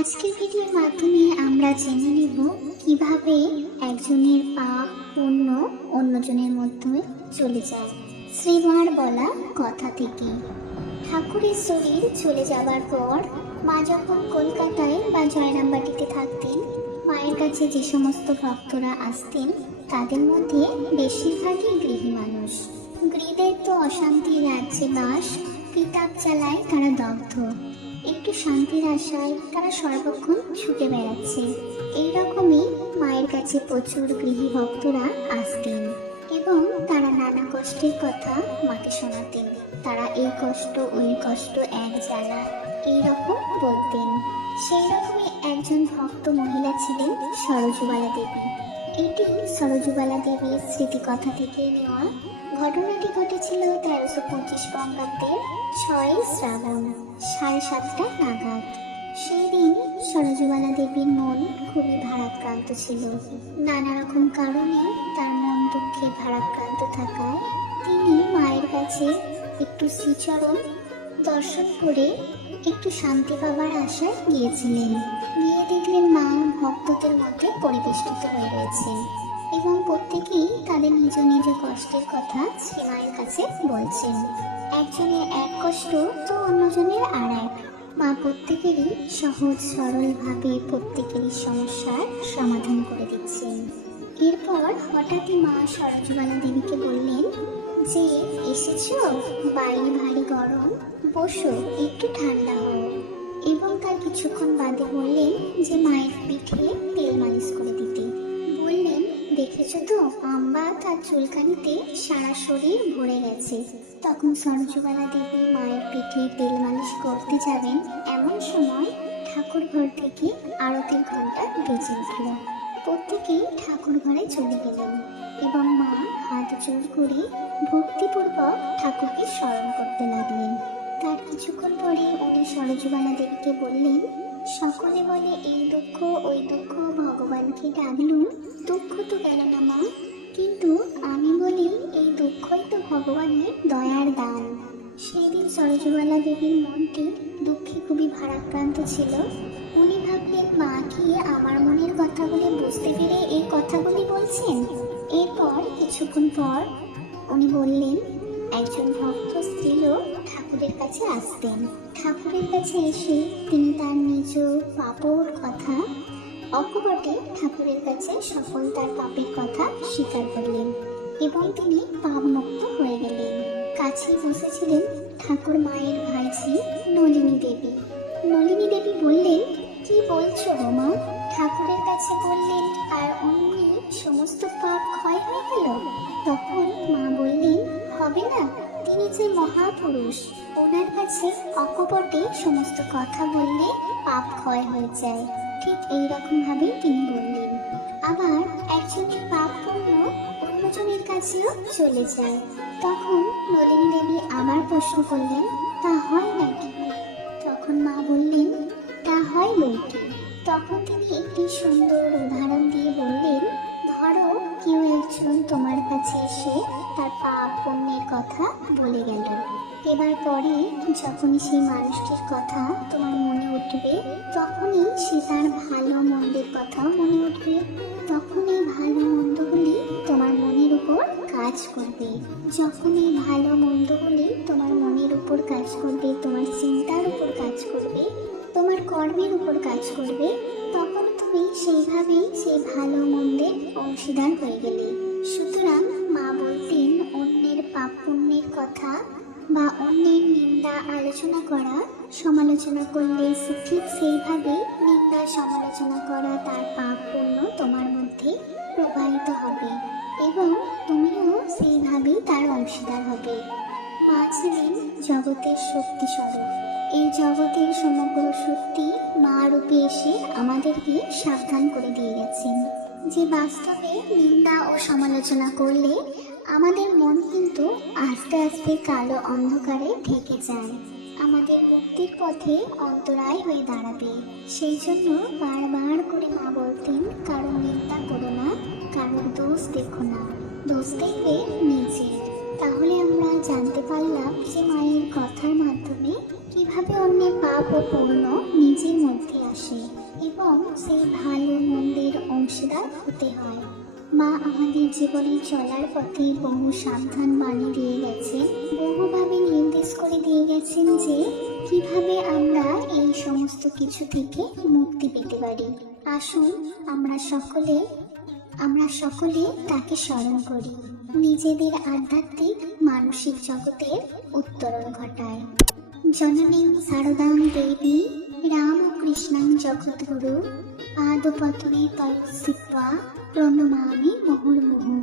আজকের ভিডিওর মাধ্যমে আমরা জেনে নেব কীভাবে একজনের পাপ পুণ্য অন্যজনের মধ্যে চলে যায়। শ্রীমার বলা কথা থেকে। ঠাকুরের শরীর চলে যাবার পর মা যখন কলকাতায় বা জয়রামবাটিতে থাকতেন, মায়ের কাছে যে সমস্ত ভক্তরা আসতেন, তাদের মধ্যে বেশিরভাগই গৃহী মানুষ। গৃহীদের তো অশান্তির রাজ্যে বাস পিতাব চালায় তারা দগ্ধ। একটু শান্তির আশায় তারা সর্বক্ষণ ছুটে বেড়াচ্ছে। এইরকমই মায়ের কাছে প্রচুর গৃহী ভক্তরা আসতেন এবং তারা নানা কষ্টের কথা মাকে শোনাতেন। তারা এই কষ্ট, ওই কষ্ট এক জ্বালা এইরকম বলতেন। সেই রকমই একজন ভক্ত মহিলা ছিলেন সরজুবালা দেবী। এটি সরজুবালা দেবীর স্মৃতিকথা থেকে নেওয়া। ঘটনাটি ঘটেছিল তেরোশো পঁচিশ বঙ্গাব্দের ছয় শ্রাবণ, সাড়ে সাতটা নাগাদ। সেই দিন সরজবালা দেবীর মন খুবই ভারাক্রান্ত ছিল। নানা রকম কারণে তার মন দুঃখে ভারাক্রান্ত থাকায় তিনি মায়ের কাছে একটু শ্রীচরণ দর্শন করে একটু শান্তি পাবার আশায় গিয়েছিলেন। গিয়ে দেখলেন মা ভক্তদের মধ্যে পরিবেষ্টিত হয়ে রয়েছেন এবং প্রত্যেকেই তাদের নিজ নিজ কষ্টের কথা শ্রীমায়ের কাছে বলছেন। একজনের এক কষ্ট তো অন্যজনের আর এক মা প্রত্যেকেরই সহজ সরলভাবে প্রত্যেকেরই সমস্যার সমাধান করে দিচ্ছেন। এরপর হঠাৎই মা সরজবালা দেবীকে বললেন, যে এসেছ বাইরে ভারী গরম বসো, একটু ঠান্ডা হও। এবং তার কিছুক্ষণ বাদে বললেন যে মায়ের পিঠে তেল মালিশ করে দিতে। বললেন, দেখেছ তো আম্বা তার চুলকানিতে সারা শরীর ভরে গেছে। তখন সরজুবালা দেবী মায়ের পিঠে তেল মালিশ করতে যাবেন এমন সময় ঠাকুর ঘর থেকে আরতির ঘণ্টা বেজে উঠল। প্রত্যেকেই ঠাকুর ঘরে চলে গেলেন এবং মা হাত জোর করে ভক্তিপূর্বক ঠাকুরকে স্মরণ করতে লাগলেন। তার কিছুক্ষণ পরে উনি সরজুবালা দেবীকে বললেন, সকলে বলে এই দুঃখ, ওই দুঃখ ভগবানকে ডাকলুম। দুঃখ তো গেল না মা। কিন্তু আমি বলি, এই দুঃখই তো ভগবানের দয়ার দান। সেদিন সরজবালা দেবীর মনটি দুঃখে খুবই ভারাক্রান্ত ছিল। উনি ভাবলেন, মা কি আমার মনের কথাগুলি বুঝতে পেরে এই কথাগুলি বলছেন? এরপর কিছুক্ষণ পর উনি বললেন একজন ভক্ত স্ত্রীলোক ঠাকুরের কাছে আসতেন। ঠাকুরের কাছে এসে তিনি তার নিজ পাপর কথা, অকপটে ঠাকুরের কাছে সকল তার পাপের কথা স্বীকার করলেন এবং তিনি পাপমুক্ত হয়ে গেলেন। কাছেই বসেছিলেন ঠাকুর মায়ের ভাইঝি নলিনী দেবী। নলিনী দেবী বললেন, কি বলছো মা? ঠাকুরের কাছে বললেন, আর অমনি সমস্ত পাপ ক্ষয় হয়ে গেল। তখন মা বললেন, হবে না। তিনি যে মহাপুরুষ, ওনার কাছে অকপটে সমস্ত কথা বললে পাপ ক্ষয় হয়ে যায়। ঠিক এই ভাবে তিনি বললেন। আবার একজনের পাপ পূর্ণ অন্যজনের কাছেও চলে যায়। তখন নলিনী দেবী আবার প্রশ্ন করলেন, তা হয় নাকি? তখন মা বললেন, তা হয় বইটি পাপ পুণ্যের কথা বলে গেল। এবার পরে যখনই সেই মানুষটির কথা তোমার মনে উঠবে, তখনই সে তার ভালো মন্দের কথা মনে উঠবে। তখন এই ভালো মন্দগুলি তোমার মনের উপর কাজ করবে। যখন এই ভালো মন্দগুলি তোমার মনের উপর কাজ করবে, তোমার চিন্তার উপর কাজ করবে, তোমার কর্মের উপর কাজ করবে, তখন তুমি সেইভাবেই সেই ভালো মন্দের অংশীদার হয়ে গেলে। সুতরাং পাপ পুণ্যের কথা বা অন্যের নিন্দা আলোচনা করা, সমালোচনা করলে ঠিক সেইভাবে নিন্দা, সমালোচনা করা তার পাপ পুণ্য তোমার মধ্যে প্রবাহিত হবে এবং তুমিও সেইভাবেই তার অংশীদার হবে। মা ছিলেন জগতের শক্তি স্বরূপ এই জগতের সমগ্র শক্তি মা রূপে এসে আমাদেরকে সাবধান করে দিয়ে গেছেন। যে বাস্তবে নিন্দা ও সমালোচনা করলে আমাদের মন কিন্তু আস্তে আস্তে কালো অন্ধকারে ঢেকে যায়। আমাদের মুক্তির পথে অন্তরায় হয়ে দাঁড়াবে। সেই জন্য বারবার করে মা বলতেন, কারও নিন্দা করো না, কারোর দোষ দেখো না। দোষ দেখবে নিজের তাহলে আমরা জানতে পারলাম যে মায়ের কথার মাধ্যমে কীভাবে অন্যের পাপ ও পূর্ণ নিজের মধ্যে আসে এবং সেই ভালো মন্দের অংশীদার হতে হয়। মা আমাদের জীবনে চলার পথে বহু সাবধান বাণী দিয়ে গেছেন। বহুভাবে নির্দেশ করে দিয়ে গেছেন যে, কীভাবে আমরা এই সমস্ত কিছু থেকে মুক্তি পেতে পারি। আসুন, আমরা সকলে আমরা সকলে তাকে স্মরণ করি। নিজেদের আধ্যাত্মিক, মানসিক জগতের উত্তরণ ঘটায়। জননী সারদাম দেবী, রামকৃষ্ণং জগদ্গুরু। পাদপদ্মে তৎসিত্বা প্রণমামি মুহুর্মুহু